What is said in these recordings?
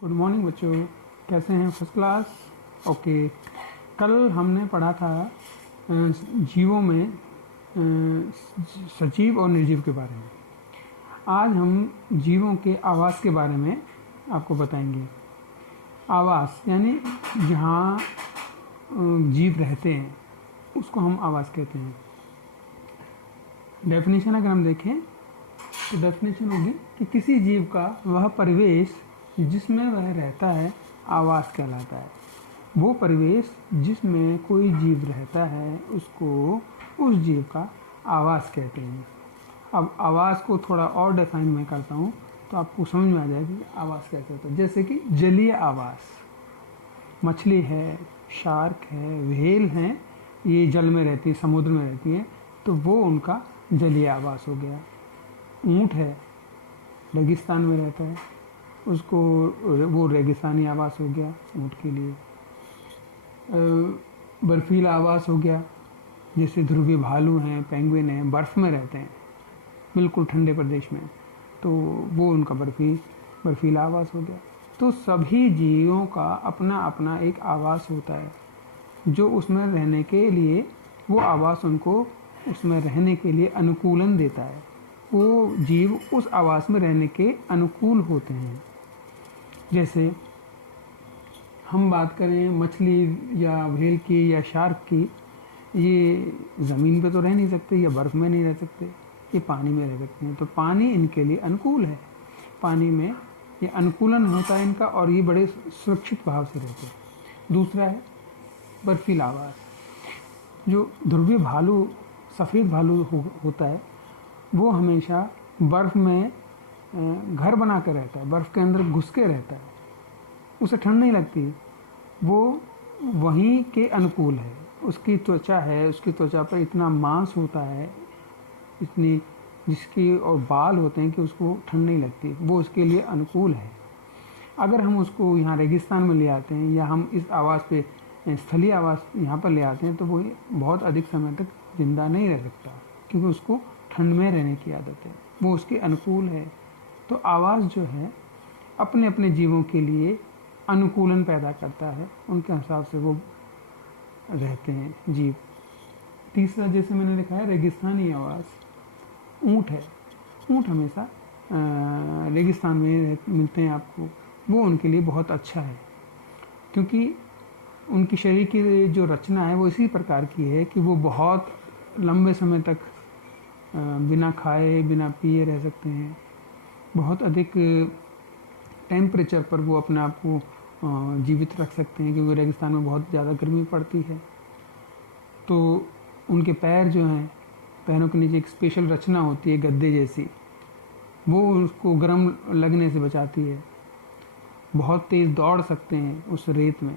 Good morning बच्चों, कैसे हैं? First class. ओके, कल हमने पढ़ा था जीवों में सजीव और निर्जीव के बारे में। आज हम जीवों के आवास के बारे में आपको बताएंगे। आवास यानी जहाँ जीव रहते हैं उसको हम आवास कहते हैं। डेफिनेशन अगर हम देखें तो डेफिनेशन होगी कि किसी जीव का वह परिवेश जिसमें वह रहता है आवास कहलाता है। वो परिवेश जिसमें कोई जीव रहता है उसको उस जीव का आवास कहते हैं। अब आवास को थोड़ा और डिफाइन मैं करता हूँ तो आपको समझ में आ जाएगा कि आवास कैसे होता है। जैसे कि जलीय आवास, मछली है, शार्क है, व्हेल हैं, ये जल में रहती है, समुद्र में रहती है, तो वो उनका जलीय आवास हो गया। ऊँट है, रेगिस्तान में रहता है, उसको वो रेगिस्तानी आवास हो गया ऊँट के लिए। बर्फीला आवास हो गया, जैसे ध्रुवीय भालू हैं, पेंगुइन हैं, बर्फ़ में रहते हैं बिल्कुल ठंडे प्रदेश में, तो वो उनका बर्फीला आवास हो गया। तो सभी जीवों का अपना अपना एक आवास होता है जो उसमें रहने के लिए, वो आवास उनको उसमें रहने के लिए अनुकूलन देता है। वो जीव उस आवास में रहने के अनुकूल होते हैं। जैसे हम बात करें मछली या व्हेल की या शार्क की, ये ज़मीन पे तो रह नहीं सकते या बर्फ़ में नहीं रह सकते, ये पानी में रह सकते हैं। तो पानी इनके लिए अनुकूल है, पानी में ये अनुकूलन होता है इनका और ये बड़े सुरक्षित भाव से रहते हैं। दूसरा है बर्फीला आवास। जो ध्रुवीय भालू, सफ़ेद भालू होता है, वो हमेशा बर्फ़ में घर बना कर रहता है, बर्फ़ के अंदर घुस के रहता है, उसे ठंड नहीं लगती, वो वहीं के अनुकूल है। उसकी त्वचा है, उसकी त्वचा पर इतना मांस होता है, इतनी जिसकी और बाल होते हैं कि उसको ठंड नहीं लगती, वो उसके लिए अनुकूल है। अगर हम उसको यहाँ रेगिस्तान में ले आते हैं या हम इस आवास पे स्थलीय आवास यहाँ पर ले आते हैं तो वो बहुत अधिक समय तक जिंदा नहीं रह सकता, क्योंकि उसको ठंड में रहने की आदत है, वो उसके अनुकूल है। तो आवास जो है अपने अपने जीवों के लिए अनुकूलन पैदा करता है, उनके हिसाब से वो रहते हैं जीव। तीसरा जैसे मैंने लिखा है रेगिस्तानी आवास, ऊँट है। ऊँट हमेशा रेगिस्तान में मिलते हैं आपको, वो उनके लिए बहुत अच्छा है, क्योंकि उनकी शरीर की जो रचना है वो इसी प्रकार की है कि वो बहुत लंबे समय तक बिना खाए बिना पिए रह सकते हैं। बहुत अधिक टेम्परेचर पर वो अपने आप को जीवित रख सकते हैं, क्योंकि रेगिस्तान में बहुत ज़्यादा गर्मी पड़ती है। तो उनके पैर जो हैं, पैरों के नीचे एक स्पेशल रचना होती है गद्दे जैसी, वो उसको गर्म लगने से बचाती है। बहुत तेज़ दौड़ सकते हैं उस रेत में,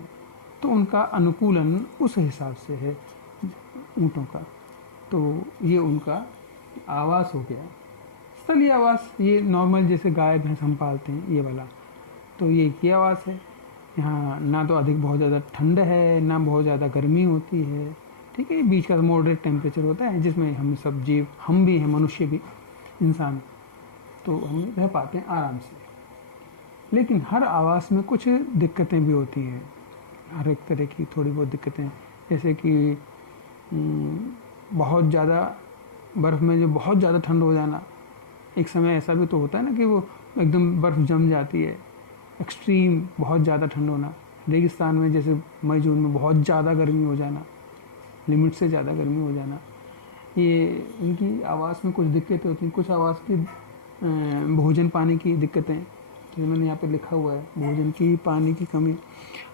तो उनका अनुकूलन उस हिसाब से है ऊँटों का। तो ये उनका आवास हो गया। स्थलीय आवास ये नॉर्मल जैसे गाय भैंस हम पालते हैं ये वाला, तो ये आवास है। यहाँ ना तो अधिक बहुत ज़्यादा ठंड है ना बहुत ज़्यादा गर्मी होती है, ठीक है, बीच का मॉडरेट टेम्परेचर होता है जिसमें हम सब जीव, हम भी हैं, मनुष्य भी, इंसान, तो हम रह पाते हैं आराम से। लेकिन हर आवास में कुछ दिक्कतें भी होती हैं, हर एक तरह की थोड़ी बहुत दिक्कतें, जैसे कि बहुत ज़्यादा बर्फ़ में जो बहुत ज़्यादा ठंड हो जाना। एक समय ऐसा भी तो होता है ना कि वो एकदम बर्फ़ जम जाती है, एक्सट्रीम बहुत ज़्यादा ठंड होना। रेगिस्तान में जैसे मई जून में बहुत ज़्यादा गर्मी हो जाना, लिमिट से ज़्यादा गर्मी हो जाना, ये इनकी आवास में कुछ दिक्कतें होती हैं। कुछ आवास की भोजन पानी की दिक्कतें, जैसे मैंने यहाँ पे लिखा हुआ है, भोजन की, पानी की कमी।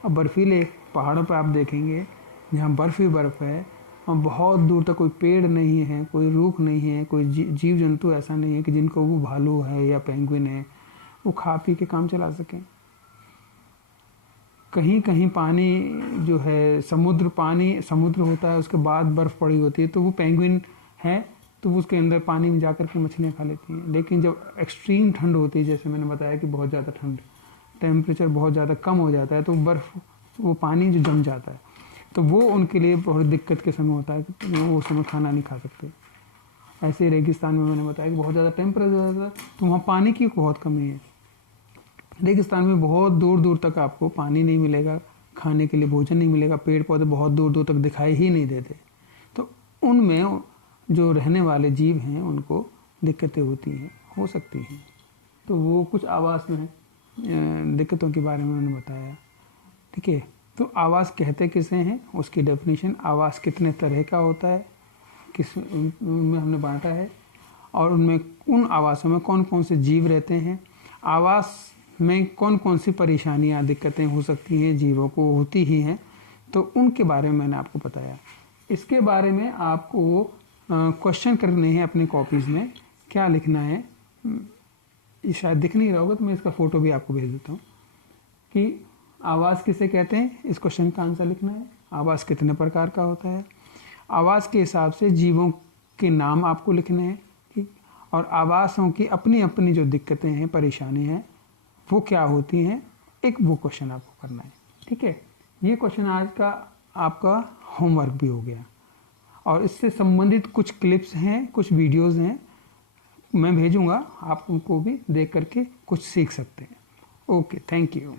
अब बर्फीले पहाड़ों पर आप देखेंगे जहाँ बर्फ़ ही बर्फ़ है और बहुत दूर तक कोई पेड़ नहीं है, कोई रूख नहीं है, कोई जीव जंतु ऐसा नहीं है कि जिनको वो भालू है या पेंगुइन है वो खा पी के काम चला सकें। कहीं कहीं पानी जो है समुद्र होता है, उसके बाद बर्फ़ पड़ी होती है, तो वो पेंगुइन है तो वो उसके अंदर पानी में जाकर के मछलियाँ खा लेती हैं। लेकिन जब एक्सट्रीम ठंड होती है, जैसे मैंने बताया कि बहुत ज़्यादा ठंड, टेम्परेचर बहुत ज़्यादा कम हो जाता है, तो बर्फ़, वो पानी जो जम जाता है, तो वो उनके लिए बहुत दिक्कत के समय होता है कि वो उस समय खाना नहीं खा सकते। ऐसे रेगिस्तान में मैंने बताया कि बहुत ज़्यादा टेम्परेचर होता है, तो वहाँ पानी की बहुत कमी है। रेगिस्तान में बहुत दूर दूर तक आपको पानी नहीं मिलेगा, खाने के लिए भोजन नहीं मिलेगा, पेड़ पौधे बहुत दूर दूर तक दिखाई ही नहीं देते। तो उनमें जो रहने वाले जीव हैं उनको दिक्कतें होती हैं, हो सकती हैं। तो वो कुछ आवास में दिक्कतों के बारे में उन्होंने बताया। ठीक है, तो आवास कहते किसे हैं, उसकी डेफिनेशन, आवास कितने तरह का होता है, किस में हमने बांटा है, और उनमें उन आवासों में कौन कौन से जीव रहते हैं, आवास में कौन कौन सी परेशानियां दिक्कतें हो सकती हैं, जीवों को होती ही हैं, तो उनके बारे में मैंने आपको बताया। इसके बारे में आपको क्वेश्चन करने हैं अपनी कॉपीज़ में। क्या लिखना है, ये शायद दिख नहीं रहा होगा तो मैं इसका फ़ोटो भी आपको भेज देता हूँ कि आवास किसे कहते हैं, इस क्वेश्चन का आंसर लिखना है। आवास कितने प्रकार का होता है, आवास के हिसाब से जीवों के नाम आपको लिखने हैं, ठीक, और आवासों की अपनी अपनी जो दिक्कतें हैं, परेशानी हैं, वो क्या होती हैं, एक वो क्वेश्चन आपको करना है। ठीक है, ये क्वेश्चन आज का आपका होमवर्क भी हो गया, और इससे संबंधित कुछ क्लिप्स हैं, कुछ वीडियोस हैं, मैं भेजूंगा, आप उनको भी देख करके कुछ सीख सकते हैं। Okay, thank you.